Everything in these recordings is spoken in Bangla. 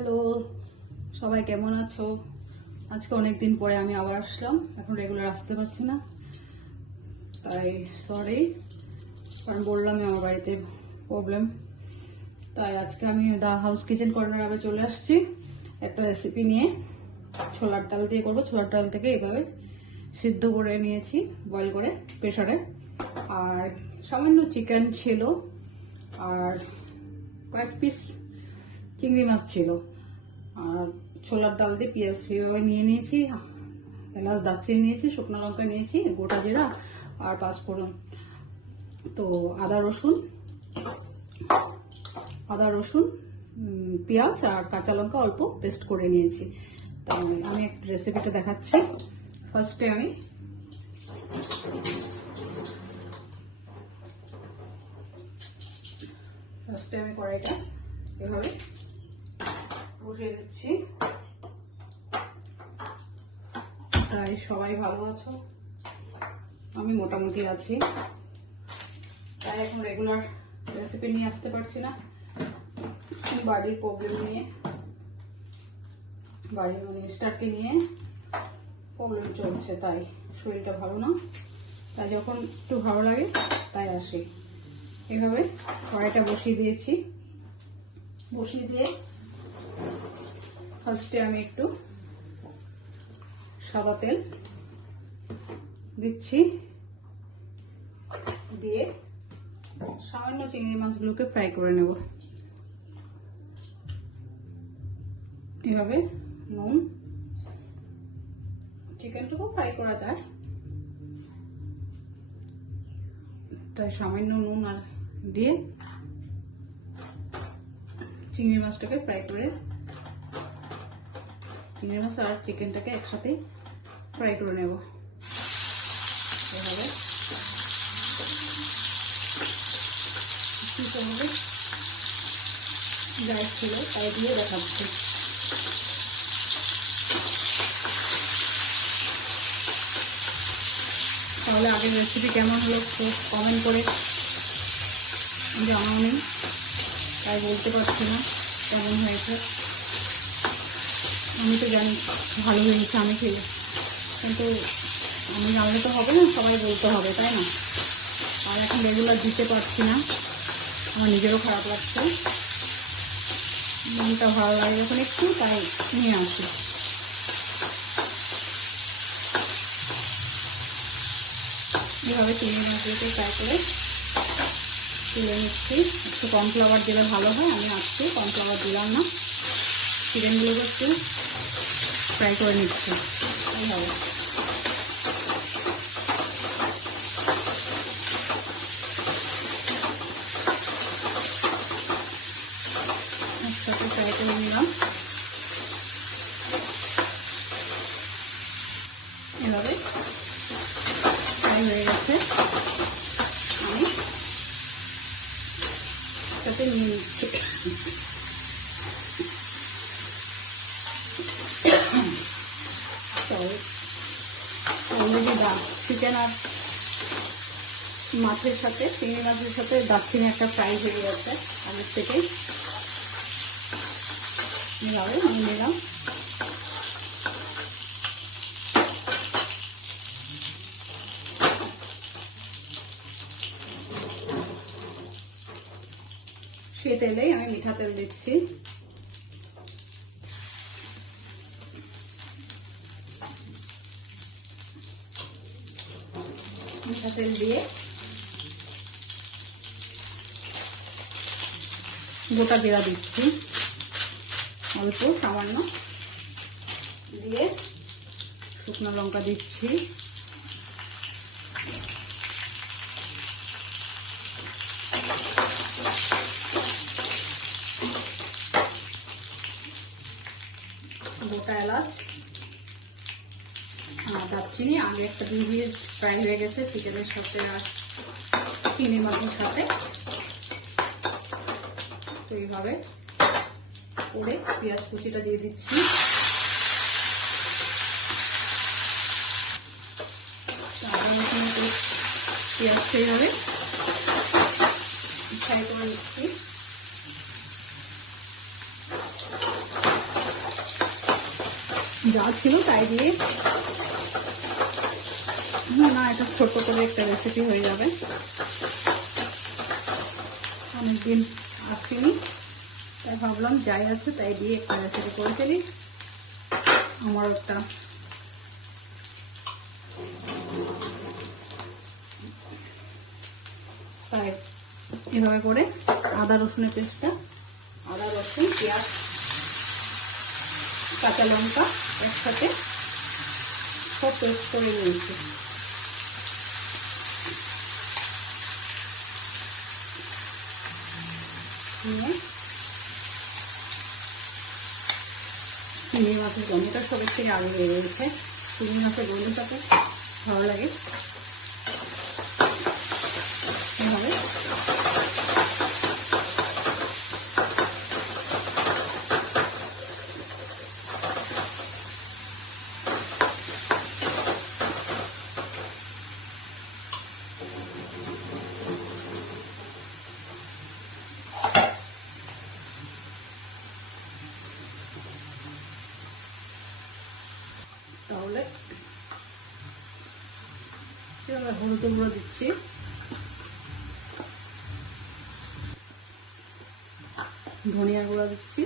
হ্যালো, সবাই কেমন আছো? আজকে অনেক দিন পরে আমি আবার আসলাম। এখন রেগুলার আসতে পারছি না, তাই সরি। কারণ বললামই আমার বাড়িতে প্রবলেম। তাই আজকে আমি দা হাউস কিচেন কর্নার আবার চলে আসছি একটা রেসিপি নিয়ে। ছোলার ডাল দিয়ে করবো। ছোলার ডাল থেকে এইভাবে সিদ্ধ করে নিয়েছি, বয়েল করে প্রেসারে। আর সামান্য চিকেন ছিল, আর কয়েক পিস চিংড়ি মাছ ছিল। আর ছোলার ডাল দিয়ে পেঁয়াজ সেভাবে নিয়ে নিয়েছি, এলাচ দারচিনি নিয়েছি, শুকনো লঙ্কা নিয়েছি, গোটা জিরা আর পাঁচফোড়ন। তো আদা রসুন পেঁয়াজ আর কাঁচা লঙ্কা অল্প পেস্ট করে নিয়েছি। তাহলে আমি একটা রেসিপিটা দেখাচ্ছি। ফার্স্টে আমি কড়াইটা এভাবে বসিয়ে দিচ্ছি। তাই সবাই ভালো আছো? আমি মোটামুটি আছি। তাই এখন রেগুলার রেসিপি নিয়ে আসতে পারছি না, বাড়ির প্রবলেম নিয়ে, বাড়ির মিনিস্টারকে নিয়ে প্রবলেম চলছে। তাই শরীরটা ভালো না, তাই যখন একটু ভালো লাগে তাই আসি। এভাবে কড়াইটা বসিয়ে দিয়েছি। বসিয়ে দিয়ে ফার্স্টে আমি একটু সাদা তেল দিচ্ছি, দিয়ে সামান্য চিংড়ি মাছগুলোকে ফ্রাই করে নেব। এভাবে নুন, চিকেনটুকু ফ্রাই করা যায়, তাই সামান্য নুন আর দিয়ে চিংড়ি মাছটাকে ফ্রাই করে, চিংড়ি মাছ আর চিকেনটাকে একসাথে ফ্রাই করে নেব। এভাবে গাইড ছিল তাই দিয়ে দেখাচ্ছি। তাহলে আগের রেসিপি কেমন হলো তো কমেন্ট করে জানাও নেই, তাই বলতে পারছি না কেমন হয়েছে। আমি তো জানি ভালো হয়েছে আমি খেলে, কিন্তু আমি জানলে তো হবে না, সবাই বলতে হবে, তাই না? আর এখন রেগুলার দিতে পারছি না, আমার নিজেরও খারাপ লাগছে। মনটা ভালো লাগে যখন একটু, তাই নিয়ে আসি। এভাবে চিংড়ি মাছগুলোকে ফ্রাই করে তুলে নিচ্ছি। একটু কর্নফ্লাওয়ার দিলে ভালো হয়, আমি আজকে কর্নফ্লাওয়ার দিলাম না। চিকেনগুলোকে একটু ফ্রাই করে নিচ্ছি এইভাবে। একসাথে ফ্রাই করে নিলাম। এভাবে ফ্রাই হয়ে গেছে, আমি সাথে নিয়ে নিচ্ছি। অলরেডি চিকেন আর মাছের সাথে, চিংড়ি মাছের সাথে দারচিনি একটা ফ্রাই হয়ে গেছে আগের থেকে। এভাবে আমি নিলাম। সে তেলেই আমি মিঠা তেল দিচ্ছি। মিঠা তেল দিয়ে গোটা জিরা দিচ্ছি অল্প সামান্য, দিয়ে শুকনো লঙ্কা দিচ্ছি, গোটা এলাচ, দারচিনি আগে একটা দিয়ে ফ্রাই হয়ে গেছে চিকেনের সাথে আর চিংড়ি মাছের সাথে। তো এইভাবে করে পেঁয়াজ কুচিটা দিয়ে দিচ্ছি। পেঁয়াজটা এইভাবে ফ্রাই করে নিচ্ছি। যা ছিল তাই দিয়ে না, এটা ছোট করে একটা রেসিপি হয়ে যাবে। অনেকদিন আসিনি, তাই ভাবলাম যাই আছে তাই দিয়ে একটা রেসিপি করে ফেলি। আমার একটা তাই এভাবে করে আদা রসুনের পেস্টটা, আদা রসুন পেঁয়াজ কাঁচা লঙ্কা একসাথে সব পেস্ট করে নিয়েছি। চিংড়ি মাছের গন্ধটা সবের থেকে আগে বেড়ে গেছে। চিংড়ি মাছের গন্ধটাতে ভালো লাগে। এভাবে তাহলে হলুদ গুঁড়ো দিচ্ছি, ধনিয়া গুঁড়ো দিচ্ছি,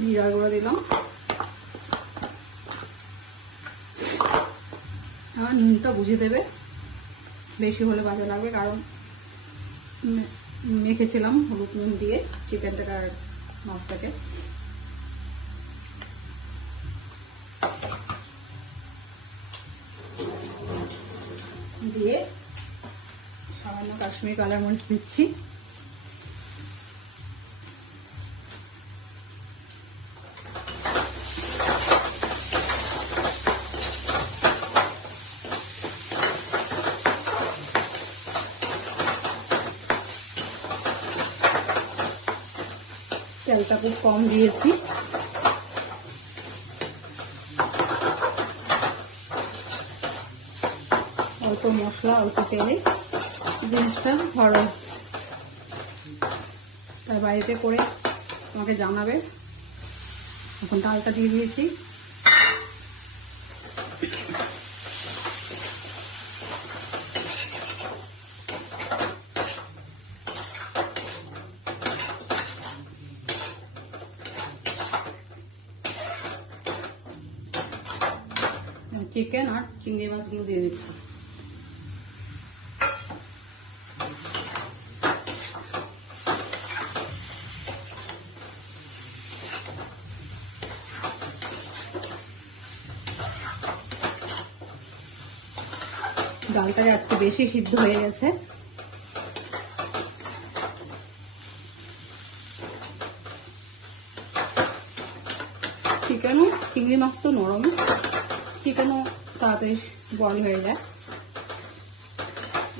জিরা গুঁড়ো দিলাম, আর নুনটা বুঝে দেবে, বেশি হলে ভালো লাগবে, কারণ মেখেছিলাম হলুদ নুন দিয়ে চিকেনটাকে আর মাছটাকে। দিয়ে সামান্য কাশ্মীরি কালার মরিচ দিচ্ছি, তেলটা খুব কম দিয়েছি। অল্প মশলা অল্প তেলে জিনিসটা ভালো, তাই বাড়িতে করে আমাকে জানাবে। এখন ডালটা দিয়ে দিয়েছি, চিকেন আর চিংড়ি মাছগুলো দিয়ে দিচ্ছি। ডালটা আজকে বেশি সিদ্ধ হয়ে গেছে। চিকেনও চিংড়ি মাছ তো নরম, চিকেনও তাড়াতাড়ি বয়েল হয়ে যায়।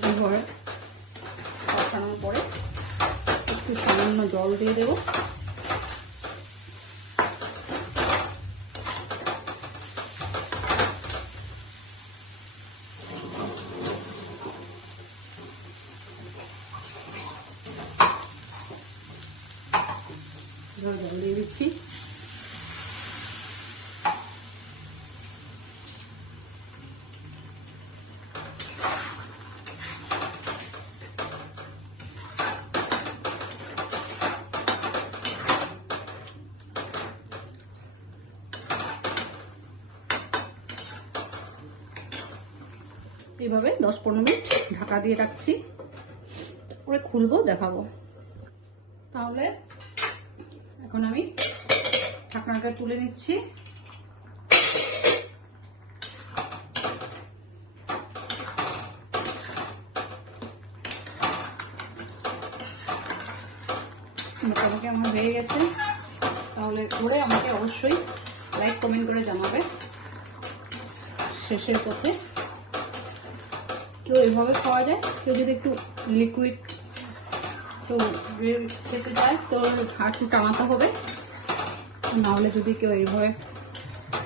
এবারে কষানোর পরে একটু সামান্য জল দিয়ে দেবো, জল দিয়ে দিচ্ছি। এইভাবে 10-15 মিনিট ঢাকা দিয়ে রাখছি, তারপরে খুলবো দেখাবো। তাহলে এখন আমি ঢাকনাটা তুলে নিচ্ছি। মোটামুটি আমার হয়ে গেছে। তাহলে করে আমাকে অবশ্যই লাইক কমেন্ট করে জানাবে। শেষের পথে কেউ এইভাবে খাওয়া যায়, কেউ যদি একটু লিকুইড তো খেতে চায় তো একটু টানাতে হবে, নাহলে যদি কেউ এইভাবে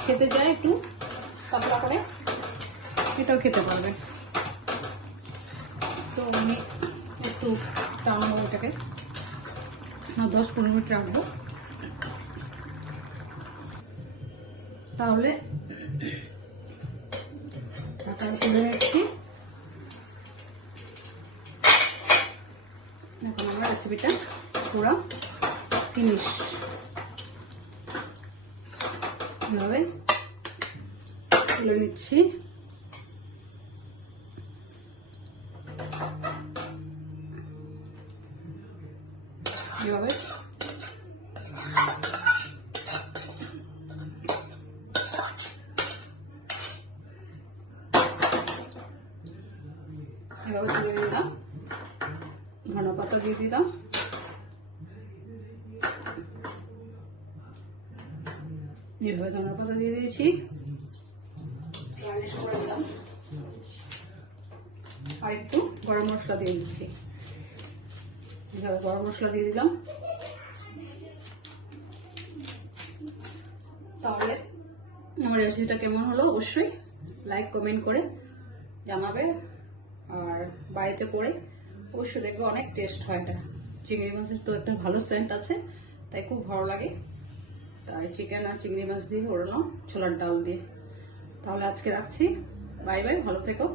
খেতে চায় একটু পাতলা করে এটাও খেতে পারবে। তো আমি একটু টানাবো এটাকে। 10-15 মিনিট রাখবো। তাহলে তুলে নিচ্ছি। এখন আমরা রেসিপিটা পুরো ফিনিশ। এভাবে তুলে নিচ্ছি। এভাবে তুলে নিলাম। ধনে পাতা দিয়ে দিলাম। এভাবে ধনে পাতা দিয়ে দিয়েছি। আর একটু গরম মশলা দিয়ে দিচ্ছি। এভাবে গরম মশলা দিয়ে দিলাম। তাহলে আমার রেসিপিটা কেমন হলো অবশ্যই লাইক কমেন্ট করে জানাবে। আর বাড়িতে করে অবশ্যই দেখবে অনেক টেস্ট হয়। এটা চিংড়ি মাছের তো একটা ভালো সেন্ট আছে, তাই খুব ভালো লাগে। তাই চিকেন আর চিংড়ি মাছ দিয়ে ওড়ালাম ছোলার ডাল দিয়ে। তাহলে আজকে রাখছি। বাই বাই, ভালো থেকো।